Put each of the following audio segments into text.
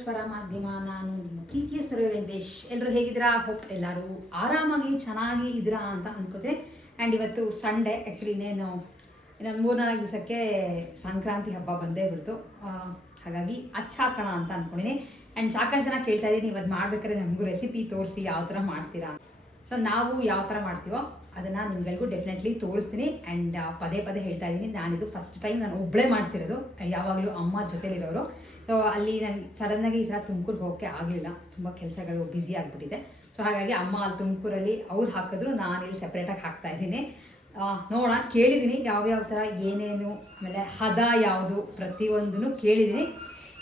ಸ್ವರ ಮಾಧ್ಯಮ. ನಾನು ನಿಮ್ಮ ಪ್ರೀತಿಯ ಸುರೇ ವೆಂಕಟೇಶ್. ಎಲ್ಲರೂ ಹೇಗಿದ್ದೀರಾ? ಹೋಪ್ ಎಲ್ಲರೂ ಆರಾಮಾಗಿ ಚೆನ್ನಾಗಿ ಇದ್ದೀರಾ ಅಂತ ಅನ್ಕೋತೀನಿ. ಆ್ಯಂಡ್ ಇವತ್ತು ಸಂಡೇ. ಆ್ಯಕ್ಚುಲಿ ಇನ್ನೊಂದು 3-4 ದಿವಸಕ್ಕೆ ಸಂಕ್ರಾಂತಿ ಹಬ್ಬ ಬಂದೇ ಬಿಡ್ತು. ಹಾಗಾಗಿ ಅಚ್ಚಾಕಣ ಅಂತ ಅಂದ್ಕೊಂಡಿನಿ. ಆ್ಯಂಡ್ ಸಾಕಷ್ಟು ಜನ ಕೇಳ್ತಾ ಇದ್ದೀನಿ, ಇವತ್ತು ಮಾಡ್ಬೇಕಾದ್ರೆ ನಮಗೂ ರೆಸಿಪಿ ತೋರಿಸಿ ಯಾವ ಥರ ಮಾಡ್ತೀರಾ. ಸೊ ನಾವು ಯಾವ ಥರ ಮಾಡ್ತೀವೋ ಅದನ್ನು ನಿಮ್ಗಳಿಗೂ ಡೆಫಿನೆಟ್ಲಿ ತೋರಿಸ್ತೀನಿ. ಆ್ಯಂಡ್ ಪದೇ ಪದೇ ಹೇಳ್ತಾ ಇದ್ದೀನಿ, ನಾನಿದು ಫಸ್ಟ್ ಟೈಮ್ ನಾನು ಒಬ್ಬಳೇ ಮಾಡ್ತಿರೋದು. ಯಾವಾಗಲೂ ಅಮ್ಮ ಜೊತೆಲಿರೋರು. ಸೊ ಅಲ್ಲಿ ನಾನು ಸಡನ್ನಾಗಿ ಈ ಸಲ ತುಮಕೂರಿಗೆ ಹೋಗೋಕ್ಕೆ ಆಗಲಿಲ್ಲ, ತುಂಬ ಕೆಲಸಗಳು ಬ್ಯುಸಿ ಆಗಿಬಿಟ್ಟಿದೆ. ಸೊ ಹಾಗಾಗಿ ಅಮ್ಮ ಅಲ್ಲಿ ತುಮಕೂರಲ್ಲಿ ಅವ್ರು ಹಾಕಿದ್ರು, ನಾನಿಲ್ಲಿ ಸೆಪ್ರೇಟಾಗಿ ಹಾಕ್ತಾಯಿದ್ದೀನಿ. ನೋಡೋಣ, ಕೇಳಿದ್ದೀನಿ ಯಾವ್ಯಾವ ಥರ ಏನೇನು, ಆಮೇಲೆ ಹದ ಯಾವುದು ಪ್ರತಿಯೊಂದೂ ಕೇಳಿದ್ದೀನಿ.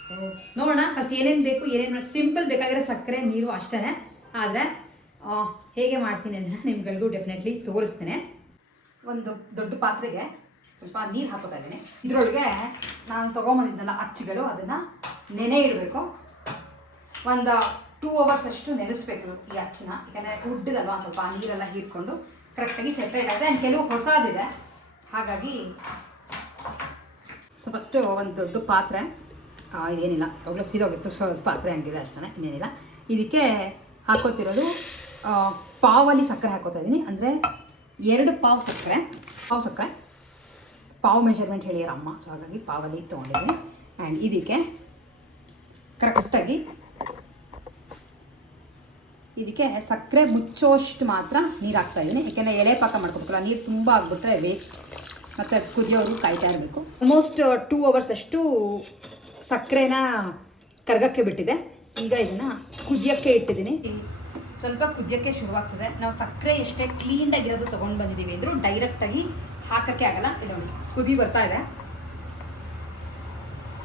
ಸೊ ನೋಡೋಣ ಫಸ್ಟ್ ಏನೇನು ಬೇಕು, ಏನೇನು ಸಿಂಪಲ್ ಬೇಕಾಗಿರೋ ಸಕ್ಕರೆ ನೀರು ಅಷ್ಟೇ. ಆದರೆ ಹೇಗೆ ಮಾಡ್ತೀನಿ ಅದನ್ನು ನಿಮ್ಗಳಿಗೂ ಡೆಫಿನೆಟ್ಲಿ ತೋರಿಸ್ತೀನಿ. ಒಂದು ದೊಡ್ಡ ಪಾತ್ರೆಗೆ ಸ್ವಲ್ಪ ನೀರು ಹಾಕೋತಾ ಇದ್ದೀನಿ. ಇದರೊಳಗೆ ನಾನು ತೊಗೊಂಬಂದಿದ್ದಲ್ಲ ಅಚ್ಚುಗಳು, ಅದನ್ನು ನೆನೆ ಇಡಬೇಕು. ಒಂದು 2 hours ಅಷ್ಟು ನೆನೆಸ್ಬೇಕು ಈ ಅಚ್ಚನ್ನ. ಯಾಕಂದರೆ ಉಡ್ಡದಲ್ವ, ಸ್ವಲ್ಪ ನೀರೆಲ್ಲ ಹೀರ್ಕೊಂಡು ಕರೆಕ್ಟಾಗಿ ಸೆಪ್ರೇಟ್ ಆಗಿದೆ. ಆ್ಯಂಡ್ ಕೆಲವು ಹೊಸದಿದೆ, ಹಾಗಾಗಿ ಸೊ ಫಸ್ಟು ಒಂದು ದೊಡ್ಡ ಪಾತ್ರೆ, ಇದೇನಿಲ್ಲ ಅವಾಗಲೂ ಸೀದೋಗಿತ್ತು, ಸೊ ಪಾತ್ರೆ ಹಂಗಿದೆ ಅಷ್ಟೇ, ಇನ್ನೇನಿಲ್ಲ. ಇದಕ್ಕೆ ಹಾಕೋತಿರೋದು ಪಾವಲ್ಲಿ ಸಕ್ಕರೆ ಹಾಕೋತಾ ಇದ್ದೀನಿ. ಅಂದರೆ 2 ಪಾವ್ ಸಕ್ಕರೆ, ಪಾವ್ ಮೆಜರ್ಮೆಂಟ್ ಹೇಳಿಯರ ಅಮ್ಮ. ಸೊ ಹಾಗಾಗಿ ಪಾವಲ್ಲಿ ತೊಗೊಂಡಿದ್ದೀನಿ. ಆ್ಯಂಡ್ ಇದಕ್ಕೆ ಕರೆಕ್ಟಾಗಿ ಇದಕ್ಕೆ ಸಕ್ಕರೆ ಮುಚ್ಚೋಷ್ಟು ಮಾತ್ರ ನೀರು ಹಾಕ್ತಾಯಿದ್ದೀನಿ. ಯಾಕೆಂದರೆ ಎಳೆ ಪಾಕ ಮಾಡ್ಕೊಬೇಕಲ್ಲ, ನೀರು ತುಂಬ ಆಗಿಬಿಟ್ರೆ ವೇಸ್ಟ್, ಮತ್ತು ಕುದಿಯೋರು ಕಾಯ್ತಾ ಇರಬೇಕು. ಆಲ್ಮೋಸ್ಟ್ 2 hours ಅಷ್ಟು ಸಕ್ಕರೆನ ಕರಗಕ್ಕೆ ಬಿಟ್ಟಿದೆ. ಈಗ ಇದನ್ನು ಕುದಿಯೋಕ್ಕೆ ಇಟ್ಟಿದ್ದೀನಿ. ಸ್ವಲ್ಪ ಕುದಿಯೋಕ್ಕೆ ಶುರುವಾಗ್ತದೆ. ನಾವು ಸಕ್ಕರೆ ಎಷ್ಟೇ ಕ್ಲೀನಾಗಿರೋದು ತೊಗೊಂಡು ಬಂದಿದ್ದೀವಿ ಅಂದರೂ ಡೈರೆಕ್ಟಾಗಿ ಹಾಕೋಕ್ಕೆ ಆಗಲ್ಲ. ಇಲ್ಲ ನೋಡಿ, ಕುದಿ ಬರ್ತಾ ಇದೆ.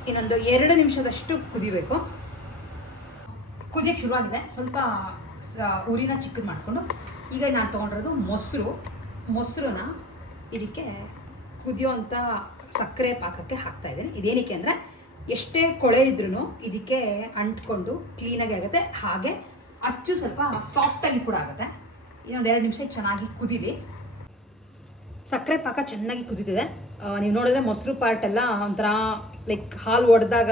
ಇನ್ನೊಂದು 2 ನಿಮಿಷದಷ್ಟು ಕುದಿಬೇಕು. ಕುದಿಯೋಕ್ಕೆ ಶುರುವಾಗಿದೆ. ಸ್ವಲ್ಪ ಉರಿನ ಚಿಕ್ಕದು ಮಾಡಿಕೊಂಡು ಈಗ ನಾನು ತೊಗೊಂಡಿರೋದು ಮೊಸರನ್ನ ಇದಕ್ಕೆ ಕುದಿಯೋವಂಥ ಸಕ್ಕರೆ ಪಾಕಕ್ಕೆ ಹಾಕ್ತಾಯಿದ್ದೀನಿ. ಇದೇನಕ್ಕೆ ಅಂದರೆ ಎಷ್ಟೇ ಕೊಳೆ ಇದ್ರೂ ಇದಕ್ಕೆ ಅಂಟ್ಕೊಂಡು ಕ್ಲೀನಾಗಿ ಆಗುತ್ತೆ. ಹಾಗೆ ಅಚ್ಚು ಸ್ವಲ್ಪ ಸಾಫ್ಟಾಗಿ ಕೂಡ ಆಗುತ್ತೆ. ಇನ್ನೊಂದು 2 ನಿಮಿಷ ಚೆನ್ನಾಗಿ ಕುದೀಲಿ. ಸಕ್ಕರೆ ಪಾಕ ಚೆನ್ನಾಗಿ ಕುದೀತಿದೆ. ನೀವು ನೋಡಿದ್ರೆ ಮೊಸರು ಪಾರ್ಟ್ ಎಲ್ಲ ಒಂಥರ ಲೈಕ್ ಹಾಲು ಒಡೆದಾಗ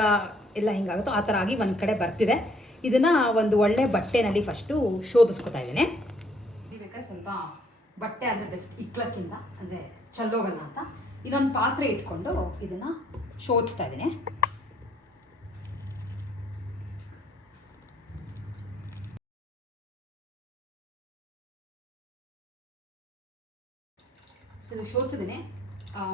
ಎಲ್ಲ ಹಿಂಗಾಗುತ್ತೋ ಆ ಥರ ಆಗಿ ಒಂದು ಕಡೆ ಬರ್ತಿದೆ. ಇದನ್ನು ಒಂದು ಒಳ್ಳೆ ಬಟ್ಟೆನಲ್ಲಿ ಫಸ್ಟು ಶೋಧಿಸ್ಕೊತಾ ಇದ್ದೀನಿ. ಬೇಕಾದ್ರೆ ಸ್ವಲ್ಪ ಬಟ್ಟೆ ಅಂದರೆ ಬೆಸ್ಟ್, ಇಕ್ಲಕ್ಕಿಂತ ಅಂದರೆ ಚಲ್ಲೋಗಲ್ಲ ಅಂತ. ಇದೊಂದು ಪಾತ್ರೆ ಇಟ್ಕೊಂಡು ಇದನ್ನು ಶೋಧಿಸ್ತಾ ಇದ್ದೀನಿ. ಇದು ಶೋಧಿಸಿದ್ದೀನಿ.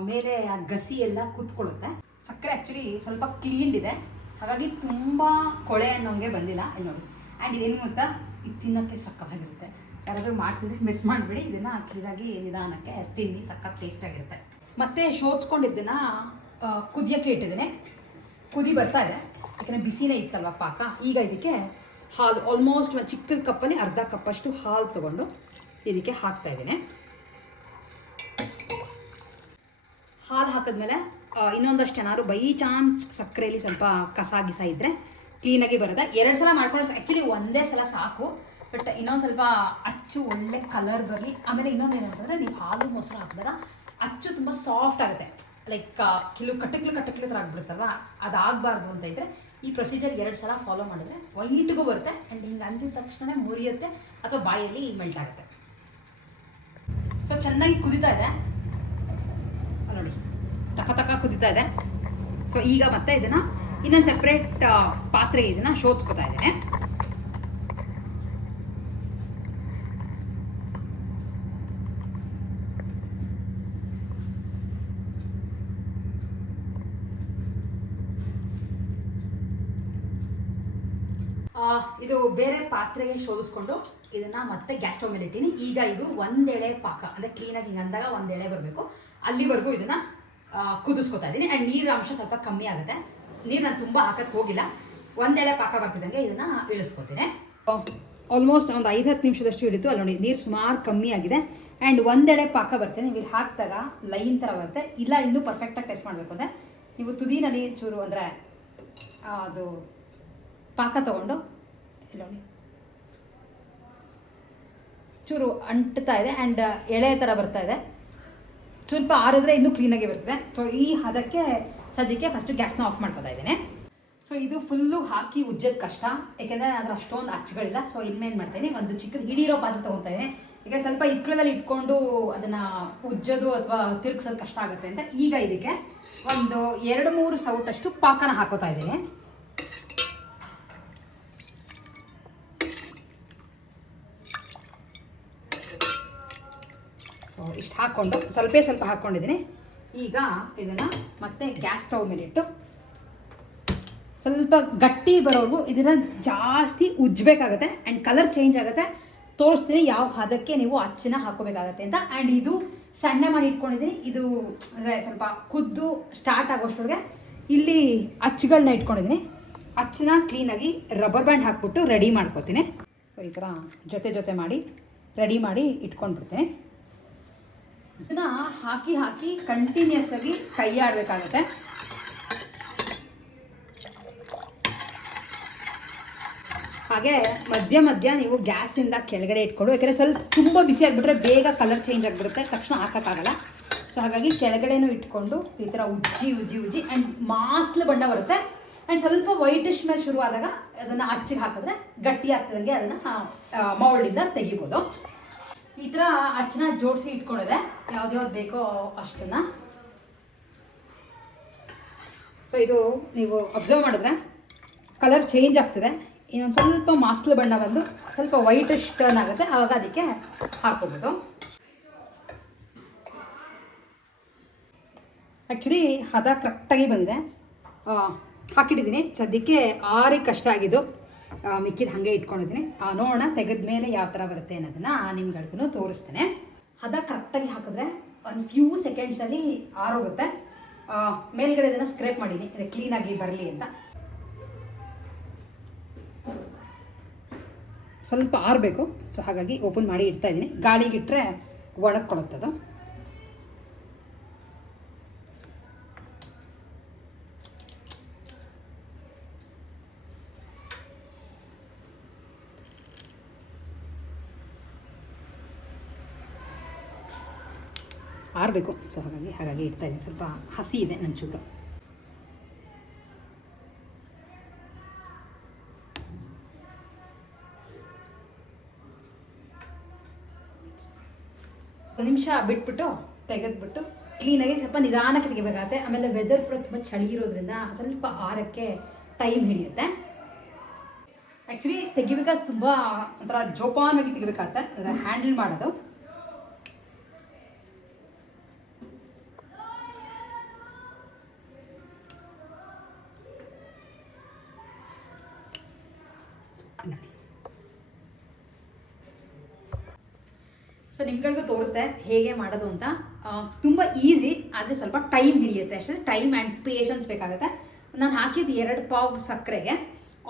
ಮೇಲೆ ಆ ಗಸಿ ಎಲ್ಲ ಕೂತ್ಕೊಳ್ಳುತ್ತೆ. ಸಕ್ಕರೆ ಆ್ಯಕ್ಚುಲಿ ಸ್ವಲ್ಪ ಕ್ಲೀನ್ಡ್ ಇದೆ, ಹಾಗಾಗಿ ತುಂಬ ಕೊಳೆ ಅನ್ನೋಂಗೆ ಬಂದಿಲ್ಲ. ಇಲ್ಲಿ ನೋಡಿ. ಆ್ಯಂಡ್ ಇದೇನು ಗೊತ್ತಾ, ಇದು ತಿನ್ನೋಕ್ಕೆ ಸಕ್ಕತ್ತಾಗಿರುತ್ತೆ. ಯಾರಾದರೂ ಮಾಡ್ತಿದ್ರೆ ಮಿಸ್ ಮಾಡಿಬಿಡಿ, ಇದನ್ನು ಕ್ಲೀನಾಗಿ ನಿಧಾನಕ್ಕೆ ತಿನ್ನಿ, ಸಕ್ಕ ಟೇಸ್ಟಾಗಿರುತ್ತೆ. ಮತ್ತು ಶೋಧಿಸ್ಕೊಂಡಿದ್ದನ್ನು ಕುದಿಯೋಕ್ಕೆ ಇಟ್ಟಿದ್ದೀನಿ. ಕುದಿ ಬರ್ತಾ ಇದೆ, ಯಾಕಂದರೆ ಬಿಸಿನೇ ಇತ್ತಲ್ವ ಪಾಕ. ಈಗ ಇದಕ್ಕೆ ಹಾಲು ಆಲ್ಮೋಸ್ಟ್ ಒಂದು ಚಿಕ್ಕ ಕಪ್ಪಲ್ಲಿ ಅರ್ಧ ಕಪ್ಪಷ್ಟು ಹಾಲು ತೊಗೊಂಡು ಇದಕ್ಕೆ ಹಾಕ್ತಾಯಿದ್ದೀನಿ. ಹಾಲು ಹಾಕಿದ್ಮೇಲೆ ಇನ್ನೊಂದಷ್ಟು ಏನಾದ್ರು ಬೈ ಚಾನ್ಸ್ ಸಕ್ಕರೆಯಲ್ಲಿ ಸ್ವಲ್ಪ ಕಸ ಗಿಸ ಇದ್ದರೆ ಕ್ಲೀನಾಗಿ ಬರುತ್ತೆ. 2 ಸಲ ಮಾಡ್ಕೊಂಡು ಆ್ಯಕ್ಚುಲಿ ಒಂದೇ ಸಲ ಸಾಕು, ಬಟ್ ಇನ್ನೊಂದು ಸ್ವಲ್ಪ ಅಚ್ಚು ಒಳ್ಳೆ ಕಲರ್ ಬರಲಿ. ಆಮೇಲೆ ಇನ್ನೊಂದು ಏನಂತಂದರೆ, ನೀವು ಹಾಲು ಮೊಸರು ಹಾಕಿದಾಗ ಅಚ್ಚು ತುಂಬ ಸಾಫ್ಟ್ ಆಗುತ್ತೆ. ಲೈಕ್ ಕೆಲವು ಕಟ್ಟಕ್ಲು ಥರ ಆಗ್ಬಿಡುತ್ತಲ್ವ, ಅದಾಗಬಾರ್ದು ಅಂತ ಇದ್ದರೆ ಈ ಪ್ರೊಸೀಜರ್ 2 ಸಲ ಫಾಲೋ ಮಾಡಿದರೆ ವೈಟ್ಗೂ ಬರುತ್ತೆ. ಆ್ಯಂಡ್ ಹಿಂಗೆ ಅಂದಿದ ತಕ್ಷಣ ಮುರಿಯುತ್ತೆ ಅಥವಾ ಬಾಯಲ್ಲಿ ಮೆಲ್ಟ್ ಆಗುತ್ತೆ. ಸೊ ಚೆನ್ನಾಗಿ ಕುದಿತಾ ಇದೆ ನೋಡಿ, ತಕ ಕುದಿತಾ ಇದೆ. ಸೊ ಈಗ ಮತ್ತೆ ಇದನ್ನು ಇನ್ನೊಂದು ಸೆಪ್ರೇಟ್ ಪಾತ್ರೆಗೆ ಇದನ್ನು ಶೋಧಿಸ್ಕೊತಾ ಇದ್ದೇನೆ. ಇದು ಬೇರೆ ಪಾತ್ರೆಗೆ ಶೋಧಿಸ್ಕೊಂಡು ಇದನ್ನು ಮತ್ತೆ ಗ್ಯಾಸ್ ಸ್ಟವ್ ಮೇಲೆ ಇಟ್ಟಿನಿ. ಈಗ ಇದು 1 ಎಳೆ ಪಾಕ, ಅಂದರೆ ಕ್ಲೀನಾಗಿ ಹಿಂಗೆ ಅಂದಾಗ 1 ಎಳೆ ಬರಬೇಕು, ಅಲ್ಲಿವರೆಗೂ ಇದನ್ನು ಕುದಿಸ್ಕೊತಾ ಇದ್ದೀನಿ. ಆ್ಯಂಡ್ ನೀರು ಅಂಶ ಸ್ವಲ್ಪ ಕಮ್ಮಿ ಆಗುತ್ತೆ. ನೀರು ನಾನು ತುಂಬ ಹಾಕಕ್ಕೆ ಹೋಗಿಲ್ಲ. 1 ಎಳೆ ಪಾಕ ಬರ್ತಿದ್ದಂಗೆ ಇದನ್ನು ಇಳಿಸ್ಕೊತೀನಿ. ಆಲ್ಮೋಸ್ಟ್ ಒಂದು 5-10 ನಿಮಿಷದಷ್ಟು ಹಿಡಿತು. ಅಲ್ಲಿ ನೋಡಿ, ನೀರು ಸುಮಾರು ಕಮ್ಮಿ ಆಗಿದೆ. ಆ್ಯಂಡ್ 1 ಎಳೆ ಪಾಕ ಬರ್ತದೆ. ನೀವು ಇಲ್ಲಿ ಹಾಕಿದಾಗ ಲೈನ್ ಥರ ಬರುತ್ತೆ. ಇಲ್ಲ ಇನ್ನೂ ಪರ್ಫೆಕ್ಟಾಗಿ ಟೆಸ್ಟ್ ಮಾಡಬೇಕು ಅಂದರೆ ನೀವು ತುದಿನಲ್ಲಿ ಚೂರು ಅಂದರೆ ಅದು ಪಾಕ ತೊಗೊಂಡು ಇಲ್ಲಿ ನೋಡಿ ಚೂರು ಅಂಟ್ತಾ ಇದೆ. ಆ್ಯಂಡ್ ಎಳೆ ಥರ ಬರ್ತಾ ಇದೆ. ಸ್ವಲ್ಪ ಆರಿದ್ರೆ ಇನ್ನೂ ಕ್ಲೀನಾಗಿ ಬರ್ತದೆ. ಸೊ ಈ ಹದಕ್ಕೆ ಸದ್ಯಕ್ಕೆ ಫಸ್ಟು ಗ್ಯಾಸ್ನ ಆಫ್ ಮಾಡ್ಕೊತಾ ಇದ್ದೇನೆ. ಸೊ ಇದು ಫುಲ್ಲು ಹಾಕಿ ಉಜ್ಜೋದು ಕಷ್ಟ, ಯಾಕೆಂದರೆ ಅದ್ರ ಅಷ್ಟೊಂದು ಅಚ್ಚುಗಳಿಲ್ಲ. ಸೊ ಇನ್ಮೇನು ಮಾಡ್ತೇನೆ, ಒಂದು ಚಿಕ್ಕದು ಹಿಡಿರೋ ಪಾತ್ರೆ ತೊಗೊತಾ ಇದ್ದೀನಿ. ಈಗ ಸ್ವಲ್ಪ ಇಕ್ಕಳದಲ್ಲಿ ಇಟ್ಕೊಂಡು ಅದನ್ನು ಉಜ್ಜೋದು ಅಥವಾ ತಿರುಗಿಸೋದು ಕಷ್ಟ ಆಗುತ್ತೆ ಅಂತ ಈಗ ಇದಕ್ಕೆ ಒಂದು 2-3 ಸೌಟಷ್ಟು ಪಾಕನ ಹಾಕೋತಾ ಇದ್ದೀನಿ. ಸೊ ಇಷ್ಟು ಹಾಕ್ಕೊಂಡು ಸ್ವಲ್ಪ ಹಾಕ್ಕೊಂಡಿದ್ದೀನಿ. ಈಗ ಇದನ್ನು ಮತ್ತೆ ಗ್ಯಾಸ್ ಸ್ಟವ್ ಮೇಲೆ ಇಟ್ಟು ಸ್ವಲ್ಪ ಗಟ್ಟಿ ಬರೋರು ಇದನ್ನು ಜಾಸ್ತಿ ಉಜ್ಜಬೇಕಾಗತ್ತೆ ಆ್ಯಂಡ್ ಕಲರ್ ಚೇಂಜ್ ಆಗುತ್ತೆ. ತೋರಿಸ್ತೀನಿ ಯಾವ ಹದಕ್ಕೆ ನೀವು ಅಚ್ಚನ್ನ ಹಾಕೋಬೇಕಾಗತ್ತೆ ಅಂತ. ಆ್ಯಂಡ್ ಇದು ಸಣ್ಣ ಮಾಡಿ ಇಟ್ಕೊಂಡಿದ್ದೀನಿ. ಇದು ಅಂದರೆ ಸ್ವಲ್ಪ ಕುದ್ದು ಸ್ಟಾರ್ಟ್ ಆಗೋಷ್ಟೊಳಗೆ ಇಲ್ಲಿ ಅಚ್ಚುಗಳನ್ನ ಇಟ್ಕೊಂಡಿದ್ದೀನಿ. ಅಚ್ಚನ್ನ ಕ್ಲೀನಾಗಿ ರಬ್ಬರ್ ಬ್ಯಾಂಡ್ ಹಾಕ್ಬಿಟ್ಟು ರೆಡಿ ಮಾಡ್ಕೊತೀನಿ. ಸೊ ಈ ಥರ ಜೊತೆ ಮಾಡಿ ರೆಡಿ ಮಾಡಿ ಇಟ್ಕೊಂಡ್ಬಿಡ್ತೀನಿ. ಇದನ್ನು ಹಾಕಿ ಕಂಟಿನ್ಯೂಸ್ ಆಗಿ ಕೈ ಆಡಬೇಕಾಗತ್ತೆ. ಹಾಗೆ ಮಧ್ಯ ನೀವು ಗ್ಯಾಸಿಂದ ಕೆಳಗಡೆ ಇಟ್ಕೊಂಡು, ಯಾಕೆಂದರೆ ಸ್ವಲ್ಪ ತುಂಬ ಬಿಸಿ ಆಗಿಬಿಟ್ರೆ ಬೇಗ ಕಲರ್ ಚೇಂಜ್ ಆಗಿಬಿಡುತ್ತೆ, ತಕ್ಷಣ ಹಾಕೋಕ್ಕಾಗಲ್ಲ. ಸೊ ಹಾಗಾಗಿ ಕೆಳಗಡೆನೂ ಇಟ್ಕೊಂಡು ಈ ಥರ ಉಜ್ಜಿ ಆ್ಯಂಡ್ ಮಾಸ್ಲು ಬಣ್ಣ ಬರುತ್ತೆ. ಆ್ಯಂಡ್ ಸ್ವಲ್ಪ ವೈಟಿಶ್ ಮೇಲೆ ಶುರುವಾದಾಗ ಅದನ್ನು ಅಚ್ಚಿಗೆ ಹಾಕಿದ್ರೆ ಗಟ್ಟಿ ಆಗ್ತದಂಗೆ ಅದನ್ನು ಮೌಲ್ಡಿಂದ ತೆಗಿಬೋದು. ಈ ಥರ ಅಚ್ಚನ್ನ ಜೋಡಿಸಿ ಇಟ್ಕೊಂಡಿದೆ, ಯಾವ್ದು ಬೇಕೋ ಅಷ್ಟನ್ನು. ಸೊ ಇದು ನೀವು ಅಬ್ಸರ್ವ್ ಮಾಡಿದ್ರೆ ಕಲರ್ ಚೇಂಜ್ ಆಗ್ತದೆ. ಇನ್ನೊಂದು ಸ್ವಲ್ಪ ಮಾಸ್ಲು ಬಣ್ಣ ಬಂದು ಸ್ವಲ್ಪ ವೈಟಿಶ್ ಟರ್ನ್ ಆಗುತ್ತೆ, ಆವಾಗ ಅದಕ್ಕೆ ಹಾಕೋಬೋದು. ಆ್ಯಕ್ಚುಲಿ ಹದ ಕರೆಕ್ಟಾಗಿ ಬಂದಿದೆ. ಹಾಕಿಟ್ಟಿದ್ದೀನಿ. ಸದ್ಯಕ್ಕೆ ಆರಿಗೆ ಕಷ್ಟ ಆಗಿದ್ದು, ಮಿಕ್ಕಿದ ಹಾಗೆ ಇಟ್ಕೊಂಡಿದ್ದೀನಿ. ನೋಡೋಣ ತೆಗೆದ ಮೇಲೆ ಯಾವ ಥರ ಬರುತ್ತೆ ಅನ್ನೋದನ್ನು ನಿಮ್ಗಳಿಗೂ ತೋರಿಸ್ತೇನೆ. ಹದ ಕರೆಕ್ಟಾಗಿ ಹಾಕಿದ್ರೆ ಒಂದು ಫ್ಯೂ ಸೆಕೆಂಡ್ಸಲ್ಲಿ ಆರೋಗುತ್ತೆ. ಮೇಲ್ಗಡೆ ಇದನ್ನು ಸ್ಕ್ರೇಪ್ ಮಾಡೀನಿ, ಇದು ಕ್ಲೀನಾಗಿ ಬರಲಿ ಅಂತ. ಸ್ವಲ್ಪ ಆರಬೇಕು. ಸೊ ಹಾಗಾಗಿ ಓಪನ್ ಮಾಡಿ ಇಡ್ತಾಯಿದ್ದೀನಿ. ಗಾಳಿಗಿಟ್ಟರೆ ಒಣಗಿಕೊಳ್ಳುತ್ತದು. ಆರಬೇಕು. ಸೊ ಹಾಗಾಗಿ ಇಡ್ತಾಯಿದ್ದೀನಿ. ಸ್ವಲ್ಪ ಹಸಿ ಇದೆ ನನ್ನ ಚೂರು. ಒಂದು ನಿಮಿಷ ಬಿಟ್ಬಿಟ್ಟು ತೆಗೆದ್ಬಿಟ್ಟು ಕ್ಲೀನಾಗಿ ಸ್ವಲ್ಪ ನಿಧಾನಕ್ಕೆ ತೆಗಿಬೇಕಾಗತ್ತೆ. ಆಮೇಲೆ ವೆದರ್ ಕೂಡ ತುಂಬ ಚಳಿ ಇರೋದ್ರಿಂದ ಸ್ವಲ್ಪ ಆರಕ್ಕೆ ಟೈಮ್ ಹಿಡಿಯುತ್ತೆ. ಆ್ಯಕ್ಚುಲಿ ತೆಗಿಬೇಕಾದ್ರೆ ತುಂಬ ಒಂಥರ ಜೋಪಾನವಾಗಿ ತೆಗಿಬೇಕಾಗತ್ತೆ, ಅದರ ಹ್ಯಾಂಡಲ್ ಮಾಡೋದು. ಸೊ ನಿಮ್ಗಳಿಗೂ ತೋರಿಸ್ದೆ ಹೇಗೆ ಮಾಡೋದು ಅಂತ. ತುಂಬ ಈಸಿ, ಆದರೆ ಸ್ವಲ್ಪ ಟೈಮ್ ಹಿಡಿಯುತ್ತೆ ಅಷ್ಟೇ. ಟೈಮ್ ಆ್ಯಂಡ್ ಪೇಷನ್ಸ್ ಬೇಕಾಗುತ್ತೆ. ನಾನು ಹಾಕಿದ್ದು 2 ಪಾವ್ ಸಕ್ಕರೆಗೆ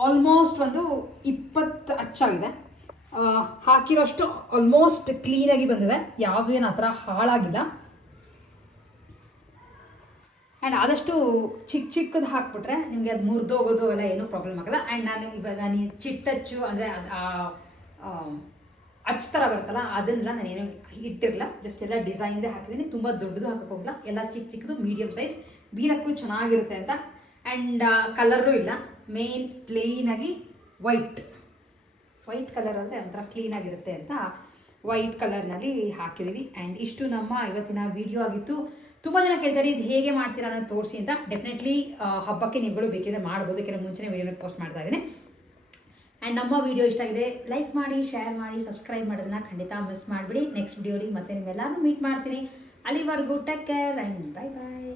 ಆಲ್ಮೋಸ್ಟ್ ಒಂದು 20 ಅಚ್ಚಾಗಿದೆ. ಹಾಕಿರೋಷ್ಟು ಆಲ್ಮೋಸ್ಟ್ ಕ್ಲೀನಾಗಿ ಬಂದಿದೆ, ಯಾವುದೂ ಏನು ಆ ಥರ ಹಾಳಾಗಿಲ್ಲ. ಆ್ಯಂಡ್ ಆದಷ್ಟು ಚಿಕ್ಕದು ಹಾಕ್ಬಿಟ್ರೆ ನಿಮಗೆ ಅದು ಮುರಿದೋಗೋದು ಎಲ್ಲ ಏನೂ ಪ್ರಾಬ್ಲಮ್ ಆಗಲ್ಲ. ಆ್ಯಂಡ್ ನಾನು ಚಿಟ್ಟಚ್ಚು ಅಂದರೆ ಅಚ್ಚು ಥರ ಬರುತ್ತಲ್ಲ ಅದನ್ನೆಲ್ಲ ನಾನೇನು ಇಟ್ಟಿರಲ್ಲ, ಜಸ್ಟ್ ಎಲ್ಲ ಡಿಸೈನ್ದೇ ಹಾಕಿದ್ದೀನಿ. ತುಂಬ ದೊಡ್ಡದು ಹಾಕೋಕೆ ಹೋಗಲ್ಲ, ಎಲ್ಲ ಚಿಕ್ಕದು ಮೀಡಿಯಮ್ ಸೈಜ್. ಬೀರಕ್ಕೂ ಚೆನ್ನಾಗಿರುತ್ತೆ ಅಂತ. ಆ್ಯಂಡ್ ಕಲರೂ ಇಲ್ಲ, ಮೇನ್ ಪ್ಲೇನಾಗಿ ವೈಟ್ ಕಲರ್ ಅಂದರೆ ಒಂಥರ ಕ್ಲೀನಾಗಿರುತ್ತೆ ಅಂತ ವೈಟ್ ಕಲರ್ನಲ್ಲಿ ಹಾಕಿದ್ದೀವಿ. ಆ್ಯಂಡ್ ಇಷ್ಟು ನಮ್ಮ ಇವತ್ತಿನ ವಿಡಿಯೋ ಆಗಿತ್ತು. ತುಂಬ ಜನ ಕೇಳ್ತಾರೆ ಇದು ಹೇಗೆ ಮಾಡ್ತೀರಾ ಅನ್ನೋದು ತೋರಿಸಿ ಅಂತ. ಡೆಫಿನೆಟ್ಲಿ ಹಬ್ಬಕ್ಕೆ ನೀವುಗಳು ಬೇಕಿದ್ರೆ ಮಾಡ್ಬೋದು, ಯಾಕೆಂದರೆ ಮುಂಚೆನೇ ವೀಡಿಯೋನ ಪೋಸ್ಟ್ ಮಾಡ್ತಾ ಇದ್ದೀನಿ. ಆ್ಯಂಡ್ ನಮ್ಮ ವಿಡಿಯೋ ಇಷ್ಟ ಆಗಿದೆ ಲೈಕ್ ಮಾಡಿ, ಶೇರ್ ಮಾಡಿ, ಸಬ್ಸ್ಕ್ರೈಬ್ ಮಾಡೋದನ್ನ ಖಂಡಿತ ಮಿಸ್ ಮಾಡಿಬಿಡಿ. ನೆಕ್ಸ್ಟ್ ವಿಡಿಯೋಲಿ ಮತ್ತೆ ನಿಮ್ಮೆಲ್ಲರೂ ಮೀಟ್ ಮಾಡ್ತೀನಿ. ಅಲ್ಲಿವರೆಗೂ take care and bye bye.